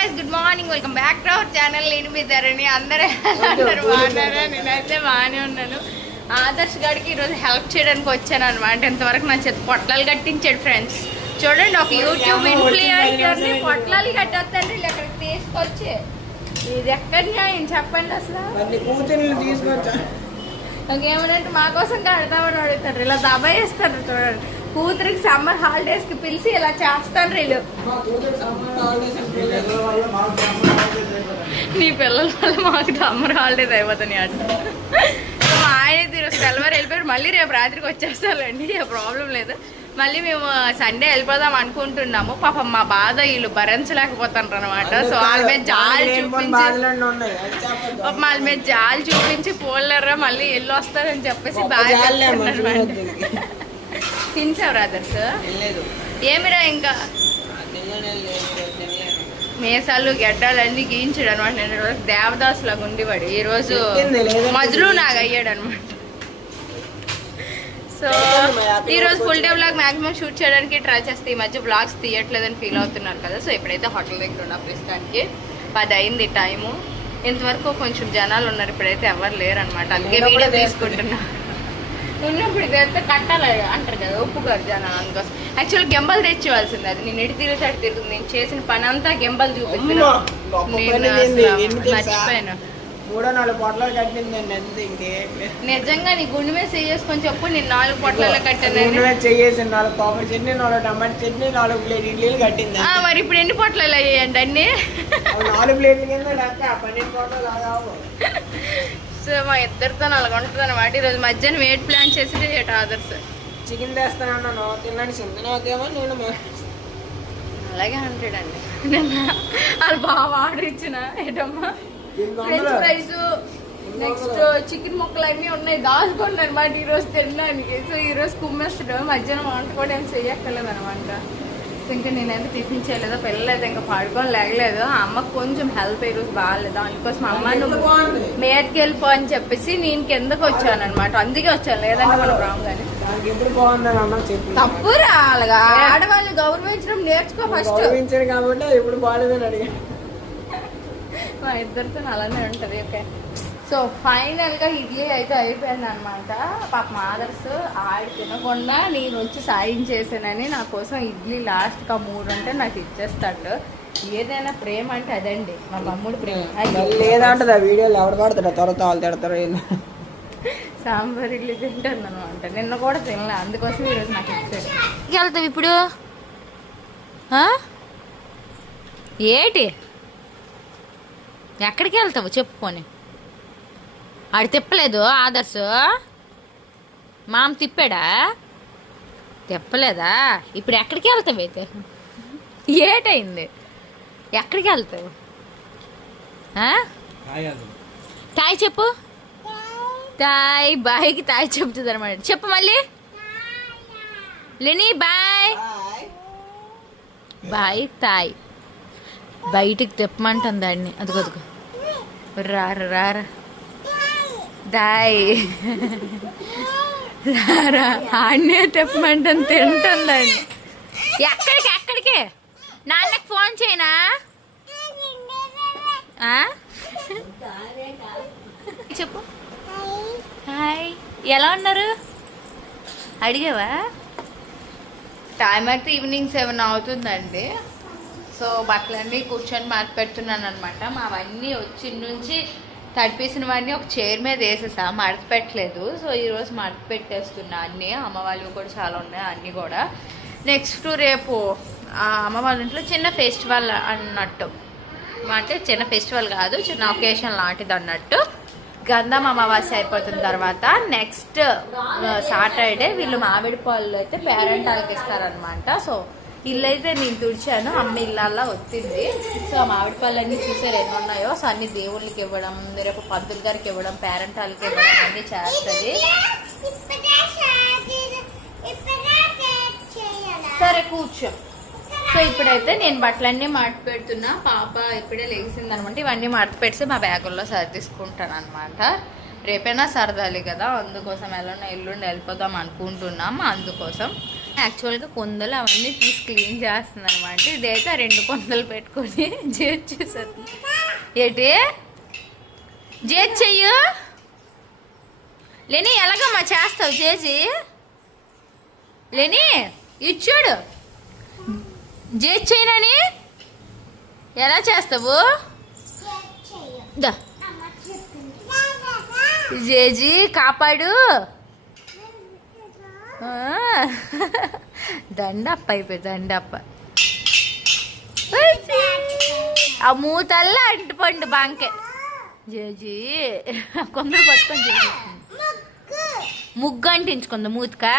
Guys, good morning, welcome back to our channel. నేను మీ ధరణి. అందరూ బాగున్నారా? నేనైతే బాగానే ఉన్నాను. ఆదర్శ్ గారికి ఈరోజు హెల్ప్ చేయడానికి వచ్చాను అనమాట. ఇంతవరకు నా చేతి పొట్లాలు కట్టించాడు ఫ్రెండ్స్. చూడండి, ఒక యూట్యూబ్ ఇన్ఫ్లుయెన్సర్ని పొట్లాలు కట్టేస్తాను అక్కడికి తీసుకొచ్చి. ఇది ఎక్కడ న్యాయం చెప్పండి అసలు? ఇంకేమనంటే మా కోసం కడతామని అడుగుతారు, ఇలా దబాయిస్తారు. చూడండి, కూతురికి సమ్మర్ హాలిడేస్ కి పిలిచి ఇలా చేస్తాను. వీళ్ళు నీ పిల్లల వల్ల మాకు సమ్మర్ హాలిడేస్ అయిపోతాయి అంట. మా ఆయన ఈరోజు తెల్లవారు వెళ్ళిపోయారు. మళ్ళీ రేపు రాత్రికి వచ్చేస్తారండి, ప్రాబ్లం లేదు. మళ్ళీ మేము సండే వెళ్ళిపోదాం అనుకుంటున్నాము. పాపం మా బాధ వీళ్ళు భరించలేకపోతారు అనమాట. సో వాళ్ళ మీద జాలి చూపించి పోలేరా మళ్ళీ వెళ్ళి వస్తారని చెప్పేసి బాగా తినేసావు రాదర్స్. ఏమిరా ఇంకా మేసాలు గడ్డాలు అన్ని గీయించాడు అనమాట. నేను రోజు దేవదాస్ లాగా ఉండేవాడు, ఈ రోజు మజ్లు నాకు అయ్యాడు అనమాట. సో ఈ రోజు full day vlog maximum shoot చేయడానికి ట్రై చేస్తే ఈ మధ్య వ్లాగ్స్ తీయట్లేదని ఫీల్ అవుతున్నారు కదా. సో ఇప్పుడైతే హోటల్ దగ్గర ఉన్న ప్రస్తుతానికి 10 అయింది టైము. ఇంతవరకు కొంచెం జనాలు ఉన్నారు, ఇప్పుడైతే ఎవరు లేరు అనమాట. అందుకే వీడియో తీసుకుంటున్నా. ఉన్నప్పుడు ఇదైతే కట్టాలి అంటారు కదా, ఒప్పుగారు జనాలు. అందుకోసం యాక్చువల్ గెంబల్ తెచ్చివాల్సింది. అది నేను ఎటు తిరిగేసాడు తిరుగుతుంది. నేను చేసిన పని అంతా గెంబల్ చూపిస్తున్నాను. మర్చిపోయాను. నిజంగా నీ గుండె మీద చేసుకొని చెప్పు, నేను 4 పొట్లాలు కట్టాను. మరి ఇప్పుడు ఎన్ని పొట్లాలు అయ్యాయండి అన్ని? సో మా ఇద్దరితో అలాగ ఉంటుంది అనమాట. ఈరోజు మధ్యాహ్నం వెయిట్ ప్లాన్ చేసి ఆదర్స్ చికెన్ తెస్తాను తిన్నాను. సింధనోదేమో నేను అలాగే 100 అండి. వాళ్ళు బాగా ఆర్డర్ ఇచ్చిన ఏటమ్మా ఫ్రెంచ్ ఫ్రైస్, నెక్స్ట్ చికెన్ ముక్కలు అన్నీ ఉన్నాయి, దాచుకోండి అనమాట ఈరోజు తినడానికి. సో ఈరోజు కుమ్మేస్తాడు. మధ్యాహ్నం వంట కూడా ఏం చెయ్యక్కర్లేదు అనమాట. ఇంకా నేనైతే టిఫిన్ చేయలేదు, పిల్లలేదు, ఇంకా పడుకొని లేగలేదు. అమ్మకు కొంచెం హెల్త్ ఈరోజు బాగాలేదు. అందుకోసం అమ్మ నువ్వు మేతకి వెళ్ళిపో అని చెప్పేసి నేను కిందకు వచ్చాను అనమాట. అందుకే వచ్చాను, లేదంటే మనం రాము. కానీ తప్పురా, అలాగా ఆడవాళ్ళు గౌరవించడం నేర్చుకో ఫస్ట్. కాబట్టి ఎప్పుడు బాగాలేదని అడిగా. మా ఇద్దరితో అలానే ఉంటది. ఓకే, సో ఫైనల్ గా ఇడ్లీ అయితే అయిపోయింది అనమాట. పాప ఆదర్స్ ఆడి తినకుండా నేను వచ్చి సాయం చేశానని నా కోసం ఇడ్లీ లాస్ట్ గా 3 ఉంటే నాకు ఇచ్చేస్తాడు. ఏదైనా ప్రేమ అంటే అదండి, మా తమ్ముడు ప్రేమ. లేదంటే వీడియోలు ఎవరు పడతాడు, తర్వాత వాళ్ళు తిడతారు. సాంబార్ ఇడ్లీ తింటాను అనమాట. నిన్న కూడా తినలే, అందుకోసం ఈరోజు నాకు ఇచ్చాడు. వెళ్తావు ఇప్పుడు ఏటి? ఎక్కడికి వెళ్తావు చెప్పుకొని? ఆడు తిప్పలేదు ఆదర్శ్. మామ తిప్పాడా? తిప్పలేదా? ఇప్పుడు ఎక్కడికి వెళ్తావు అయితే? ఏటైంది? ఎక్కడికి వెళ్తావు? తాయ్ చెప్పు. తాయ్ బాయ్కి తాయ్ చెప్తుంది అనమాట. చెప్పు మళ్ళీ. లేని బాయ్ బాయ్ తాయ్. బయటికి తిప్పమంటుంది దాన్ని. అదిగొదుగు రారా రారా దాయ్ రారా. ఆడనే తిప్పమంటుంది, తింటుందండి. ఎక్కడికి ఎక్కడికి? నాన్నకి ఫోన్ చేయనా? చెప్పు. హాయ్, ఎలా ఉన్నారు అడిగావా? టైం అయితే ఈవినింగ్ 7 అవుతుందండి. సో బట్టలన్నీ కూర్చొని మార్చి పెడుతున్నాను అనమాట. మావన్నీ వచ్చి నుంచి తడిపేసినవన్నీ ఒక చైర్ మీద వేసేసా, మడత పెట్టలేదు. సో ఈరోజు మడత పెట్టేస్తున్నా అన్నీ. అమ్మ వాళ్ళు కూడా చాలా ఉన్నాయి అన్నీ కూడా. నెక్స్ట్ రేపు అమ్మ వాళ్ళ ఇంట్లో చిన్న ఫెస్టివల్ అన్నట్టు, అంటే చిన్న ఫెస్టివల్ కాదు, చిన్న ఒకేషన్ లాంటిది అన్నట్టు. గంధం అమావాస్య అయిపోతున్న తర్వాత నెక్స్ట్ సాటర్డే వీళ్ళు మామిడి పళ్ళు అయితే పేరెంటాలకి ఇస్తారనమాట. సో ఇల్లు అయితే నేను తుడిచాను, అమ్మ ఇళ్ళల్లా వచ్చింది. సో మామిడి పళ్ళన్నీ చూసారు ఎన్ని ఉన్నాయో. సో అన్ని దేవుళ్ళకి ఇవ్వడం, రేపు పంతులు గారికి ఇవ్వడం, పేరెంటాలకి ఇవ్వడం అన్నీ చేస్తుంది. సరే కూర్చో. సో ఇప్పుడైతే నేను బట్టలన్నీ మడత పెడుతున్నా. పాప ఇప్పుడే లేచింది అనమాట. ఇవన్నీ మడత పెడితే మా బ్యాగుల్లో సర్దిసుకుంటాను అనమాట. రేపైనా సరదాలి కదా, అందుకోసం ఎల్లుండి వెళ్ళిపోదాం అనుకుంటున్నాం. అందుకోసం యాక్చువల్గా కొందలు అవన్నీ తీసి క్లీన్ చేస్తుంది అనమాట. ఇదైతే 2 కొందలు పెట్టుకొని చేసేది. ఏంటి జేజ్ చెయ్యు లేని, ఎలాగమ్మా చేస్తావు జేజీ? లేని ఇచ్చాడు జేజ్ చేయనని, ఎలా చేస్తావు? దా జేజీ కాపాడు. దండప్ప అయిపోయి దండప్ప. ఆ మూతల్లా అంటుపండు బాంకే జేజీ కొందరు పట్టుకొని చేసి ముగ్గు అంటించుకుందా మూతికా.